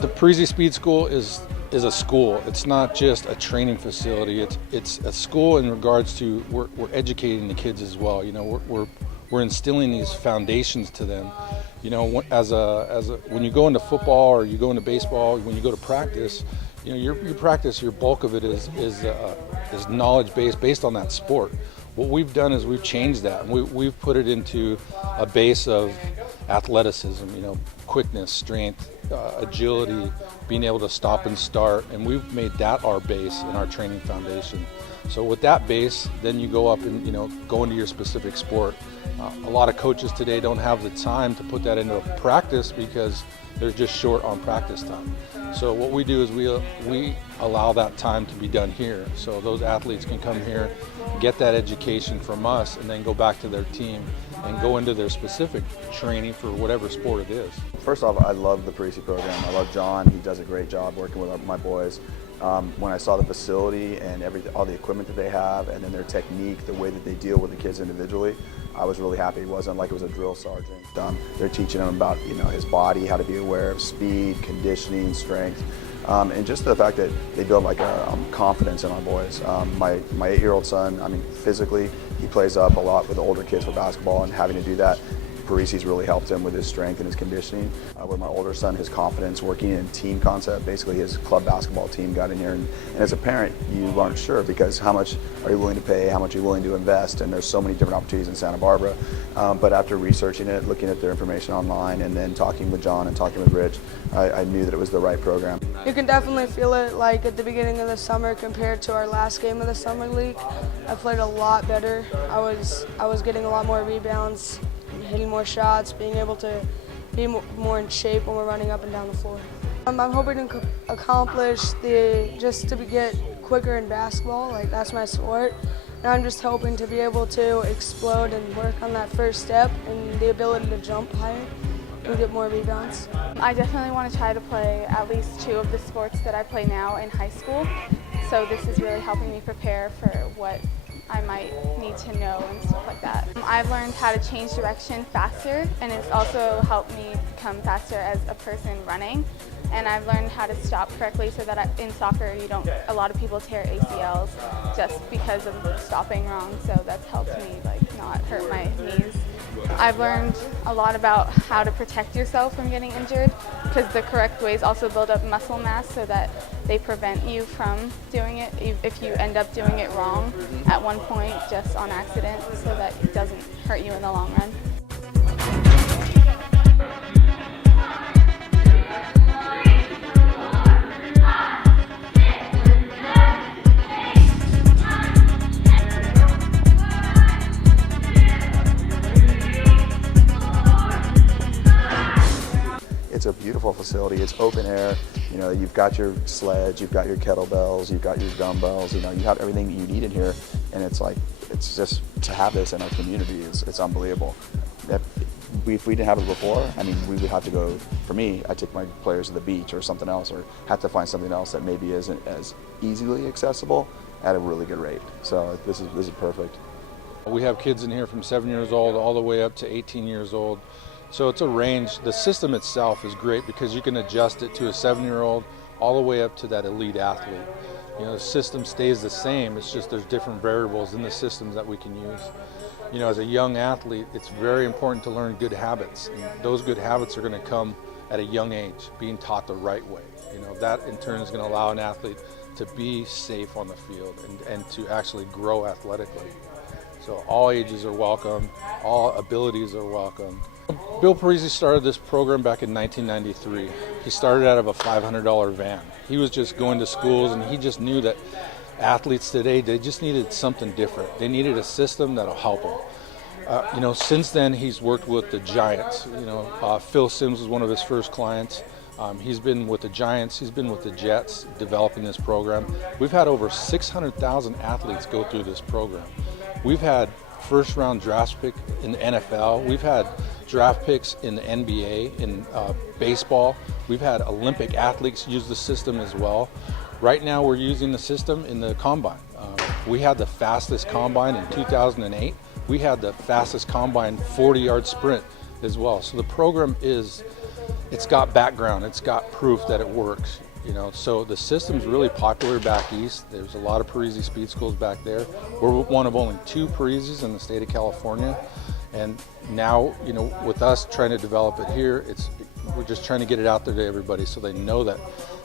The Parisi Speed School is a school. It's not just a training facility. It's a school in regards to we're educating the kids as well. You know, we're instilling these foundations to them. You know, when you go into football or you go into baseball, when you go to practice, you know, your practice, your bulk of it is knowledge based on that sport. What we've done is we've changed that, and we've put it into a base of athleticism, you know, quickness, strength, agility, being able to stop and start, and we've made that our base in our training foundation. So with that base, then you go up and, you know, go into your specific sport. A lot of coaches today don't have the time to put that into practice because they're just short on practice time. So what we do is we allow that time to be done here. So those athletes can come here, get that education from us, and then go back to their team and go into their specific training for whatever sport it is. First off, I love the Parisi program. I love John. He does a great job working with my boys. When I saw the facility and all the equipment that they have, and then their technique, the way that they deal with the kids individually, I was really happy. It wasn't like it was a drill sergeant. They're teaching him about, you know, his body, how to be aware of speed, conditioning, strength, and just the fact that they build like a confidence in our boys. My 8-year-old son, I mean, physically, he plays up a lot with the older kids for basketball, and having to do that, Parisi's really helped him with his strength and his conditioning. With my older son, his confidence, working in team concept, basically his club basketball team got in here. And as a parent, you aren't sure because how much are you willing to pay, how much are you willing to invest, and there's so many different opportunities in Santa Barbara. But after researching it, looking at their information online, and then talking with John and talking with Rich, I knew that it was the right program. You can definitely feel it like at the beginning of the summer compared to our last game of the summer league. I played a lot better. I was getting a lot more rebounds, hitting more shots, being able to be more in shape when we're running up and down the floor. I'm hoping to accomplish just to get quicker in basketball, like that's my sport. And I'm just hoping to be able to explode and work on that first step and the ability to jump higher and get more rebounds. I definitely want to try to play at least 2 of the sports that I play now in high school. So this is really helping me prepare for what I might need to know and stuff like that. I've learned how to change direction faster, and it's also helped me become faster as a person running. And I've learned how to stop correctly so that in soccer a lot of people tear ACLs just because of stopping wrong, so that's helped me not hurt my knees. I've learned a lot about how to protect yourself from getting injured, because the correct ways also build up muscle mass so that they prevent you from doing it if you end up doing it wrong at one point just on accident, so that it doesn't hurt you in the long run. It's a beautiful facility. It's open air. You know, you've got your sleds, you've got your kettlebells, you've got your dumbbells. You know, you have everything that you need in here, and it's just to have this in our community it's unbelievable. If we didn't have it before, I mean, we would have to go. For me, I take my players to the beach or something else, or have to find something else that maybe isn't as easily accessible at a really good rate. So this is perfect. We have kids in here from 7 years old all the way up to 18 years old. So it's a range. The system itself is great because you can adjust it to a 7-year-old all the way up to that elite athlete. You know, the system stays the same. It's just there's different variables in the systems that we can use. You know, as a young athlete, it's very important to learn good habits. And those good habits are going to come at a young age, being taught the right way. You know, that in turn is going to allow an athlete to be safe on the field and to actually grow athletically. So all ages are welcome, all abilities are welcome. Bill Parisi started this program back in 1993. He started out of a $500 van. He was just going to schools, and he just knew that athletes today, they just needed something different. They needed a system that'll help them. You know, since then he's worked with the Giants. You know, Phil Simms was one of his first clients. He's been with the Giants, he's been with the Jets developing this program. We've had over 600,000 athletes go through this program. We've had first-round draft pick in the NFL. We've had draft picks in the NBA, in baseball. We've had Olympic athletes use the system as well. Right now we're using the system in the combine. We had the fastest combine in 2008. We had the fastest combine 40-yard sprint as well. So the program is it's got background, it's got proof that it works. So the system's really popular back east. There's a lot of Parisi Speed Schools back there. We're one of only 2 Parisis in the state of California. And now, with us trying to develop it here, we're just trying to get it out there to everybody so they know that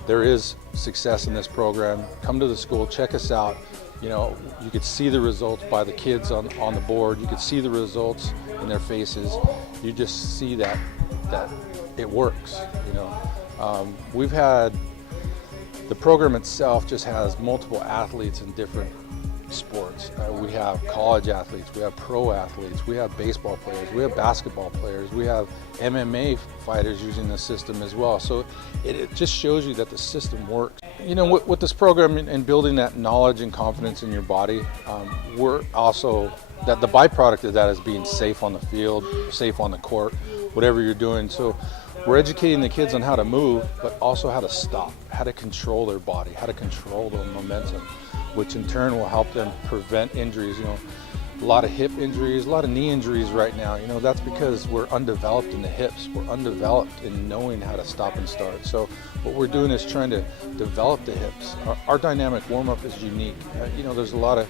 there is success in this program. Come to the school, check us out. You could see the results by the kids on the board. You could see the results in their faces. You just see that it works. We've had, the program itself just has multiple athletes in different sports. We have college athletes, we have pro athletes, we have baseball players, we have basketball players, we have MMA fighters using the system as well. So it just shows you that the system works. With this program and building that knowledge and confidence in your body, we're also, that the byproduct of that is being safe on the field, safe on the court, whatever you're doing. So we're educating the kids on how to move, but also how to stop, how to control their body, how to control the momentum, which in turn will help them prevent injuries. A lot of hip injuries, a lot of knee injuries right now. That's because we're undeveloped in the hips. We're undeveloped in knowing how to stop and start. So what we're doing is trying to develop the hips. Our dynamic warm-up is unique. There's a lot of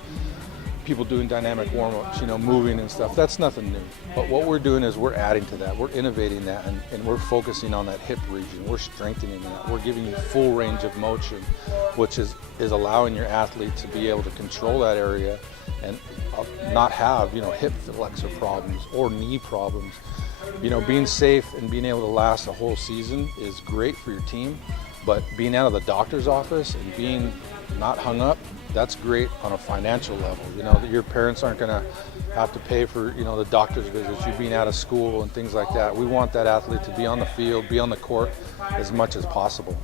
people doing dynamic warm-ups, moving and stuff. That's nothing new. But what we're doing is we're adding to that. We're innovating that, and we're focusing on that hip region. We're strengthening that. We're giving you full range of motion, which is allowing your athlete to be able to control that area and not have, hip flexor problems or knee problems. Being safe and being able to last a whole season is great for your team, but being out of the doctor's office and being not hung up, that's great on a financial level. Your parents aren't going to have to pay for, the doctor's visits, you being out of school and things like that. We want that athlete to be on the field, be on the court as much as possible.